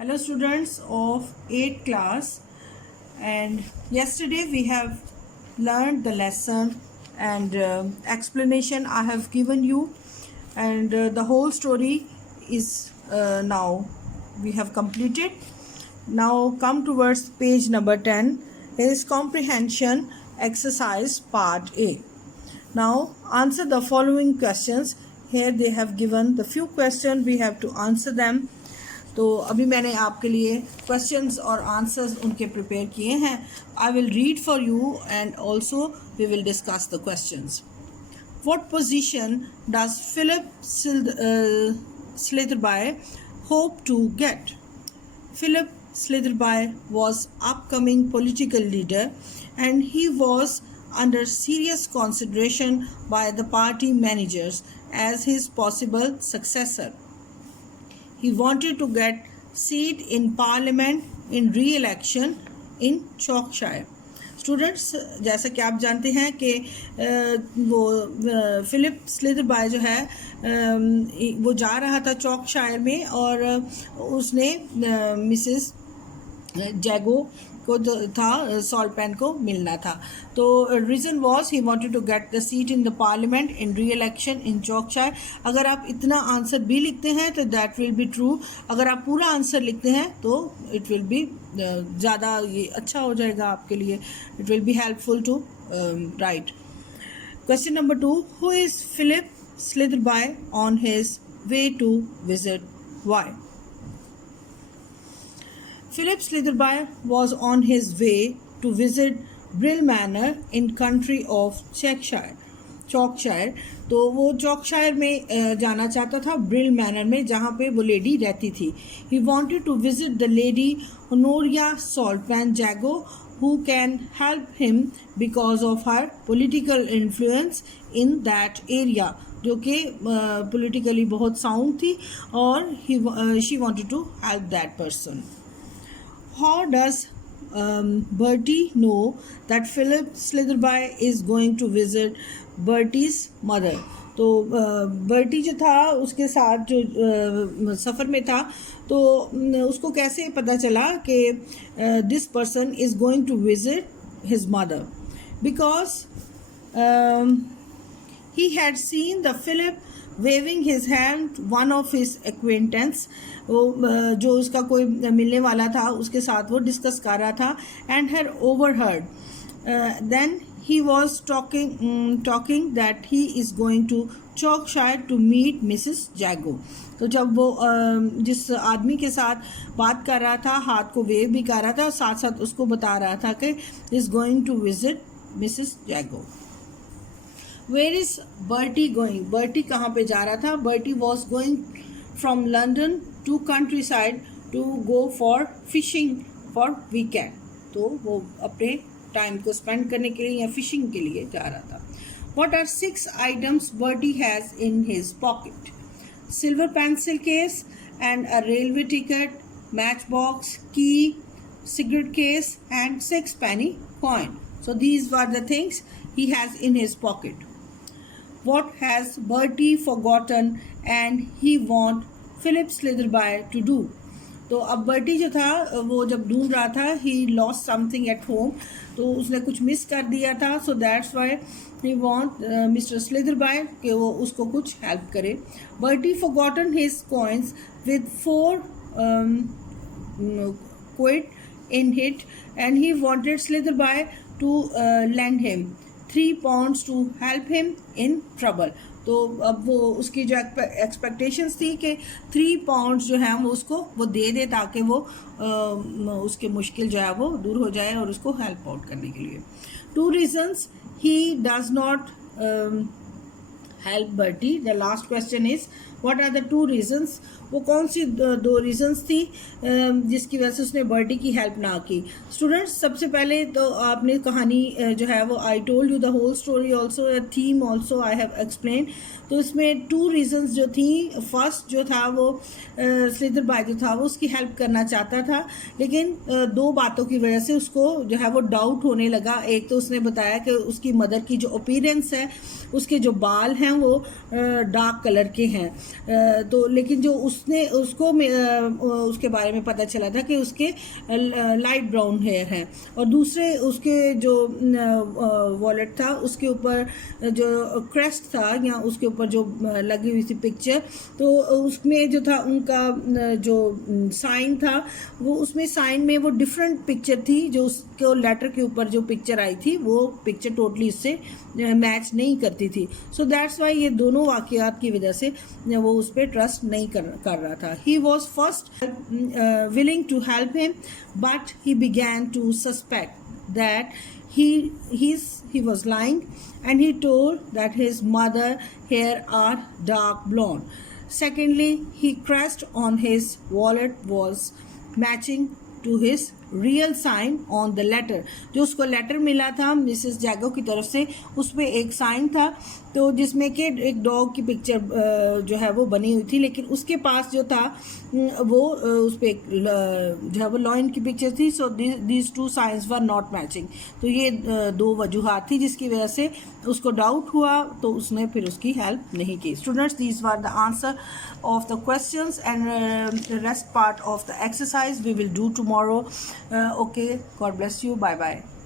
Hello students of 8th class, and yesterday we have learned the lesson and explanation I have given you, and the whole story is now we have completed. Now come towards page number 10. Here is comprehension exercise part A. Now answer the following questions. Here they have given the few questions, we have to answer them. तो अभी मैंने आपके लिए क्वेश्चंस और आंसर्स उनके prepare किए हैं. I will read for you and also we will discuss the questions. What position does Philip Slitherbye hope to get? Philip Slitherbye was upcoming political leader and he was under serious consideration by the party managers as his possible successor. He wanted to get seat in parliament in re-election in Yorkshire. Students, जैसा कि आप जानते हैं कि वो फिलिप स्लिदरबाय जो है वो जा रहा था चॉर्कशायर में और उसने मिसेस जैगो को था सॉल्टपेन को मिलना था. तो reason was he wanted to get the seat in the parliament in reelection इन चॉर्कशायर. अगर आप इतना आंसर भी लिखते हैं तो दैट विल बी ट्रू. अगर आप पूरा आंसर लिखते हैं तो इट विल बी ज़्यादा ये अच्छा हो जाएगा आपके लिए. It will be helpful to write. Question number 2. Who is Philip Slitherbye on his way to visit? Why? Philip Slitherbye was on his way to visit Brill Manor in country of Yorkshire. तो वो चॉर्कशायर में जाना चाहता था, Brill manner में, जहाँ पे वो लेडी रहती थी. He wanted to visit the lady Honoria Saltpan Jago, who can help him because of her political influence in that area, जो कि politically बहुत sound थी और she wanted to help that person. How does Bertie know that Philip Slitherbye is going to visit Bertie's mother? तो बर्टी जो था उसके साथ जो सफ़र में था, तो उसको कैसे पता चला कि this person is going to visit his mother? Because he had seen the Philip waving his hand one of his acquaintance, जो उसका कोई मिलने वाला था उसके साथ वो डिस्कस कर रहा था, and had overheard. Then he was talking that he is going to Yorkshire to meet Mrs. Jago. तो जब वो जिस आदमी के साथ बात कर रहा था, हाथ को वेव भी कर रहा था, साथ साथ उसको बता रहा था कि is going to visit Mrs. Jago. Where is Bertie going? Bertie कहाँ पे जा रहा था? Bertie was going from London to countryside to go for fishing for weekend. तो वो अपने टाइम को स्पेंड करने के लिए या फिशिंग के लिए जा रहा था. What are 6 items Bertie has in his pocket? Silver pencil case and a railway ticket, matchbox, key, cigarette case and 6 penny coin. So these were the things he has in his pocket. What has Bertie forgotten and he want Philip Slitherbye to do? तो अब बर्टी जो था वो जब ढूंढ रहा था, he lost something at home, तो उसने कुछ मिस कर दिया था. So that's why he want Mr. Slitherbye कि वो उसको कुछ हेल्प करे. Bertie forgotten his coins with 4 quid in it and he wanted Slitherbye to lend him 3 pounds to help him in trouble. तो अब वो उसकी जो एक्सपेक्टेशंस थी कि 3 पाउंड्स जो हैं वो उसको वो दे दे ताकि वो उसके मुश्किल जो है वो दूर हो जाए और उसको हेल्प आउट करने के लिए. 2 reasons he does not help Bertie. The last question is what are the 2 reasons? वो कौन सी 2 रीजंस थी जिसकी वजह से उसने बर्टी की हेल्प ना की? स्टूडेंट्स, सबसे पहले तो आपने कहानी जो है वो I told you the whole story also, theme also I have explain. तो इसमें 2 रीजंस जो थी, फर्स्ट जो था वो स्लिथरबाय जो था वो उसकी हेल्प करना चाहता था, लेकिन 2 बातों की वजह से उसको जो है वो डाउट होने लगा. एक तो उसने बताया कि उसकी मदर की जो अपीयरेंस है, उसके जो बाल हैं वो डार्क कलर के हैं। तो लेकिन जो उसने उसको उसके बारे में पता चला था कि उसके लाइट ब्राउन हेयर हैं। और दूसरे उसके जो वॉलेट था उसके ऊपर जो क्रेस्ट था या उसके ऊपर जो लगी हुई थी पिक्चर, तो उसमें जो था उनका जो साइन था वो उसमें साइन में वो डिफरेंट पिक्चर थी। जो उसको लेटर के ऊपर जो पिक्चर आई थी वो पिक्चर टोटली इससे मैच नहीं करती थी। सो दैट्स वाई ये दोनों वाकयात की वजह से वो उस पर ट्रस्ट नहीं कर रहा था। He was first willing to help him but he began to suspect that he was lying, and he told that his mother hair are dark blonde. Secondly, he crest on his wallet was matching to his real sign on the letter. जो उसको लेटर मिला था मिसेस जैगो की तरफ से उस पर एक साइन था, तो जिसमें कि एक डॉग की पिक्चर जो है वो बनी हुई थी, लेकिन उसके पास जो था वो उस पर जो है वो लॉयन की पिक्चर थी। So these two science were not matching. तो ये दो वजूहात थी जिसकी वजह से उसको डाउट हुआ, तो उसने फिर उसकी हेल्प नहीं की। Students, these were the answer of the questions, and the rest part of the exercise we will do tomorrow. Okay, God bless you. Bye bye.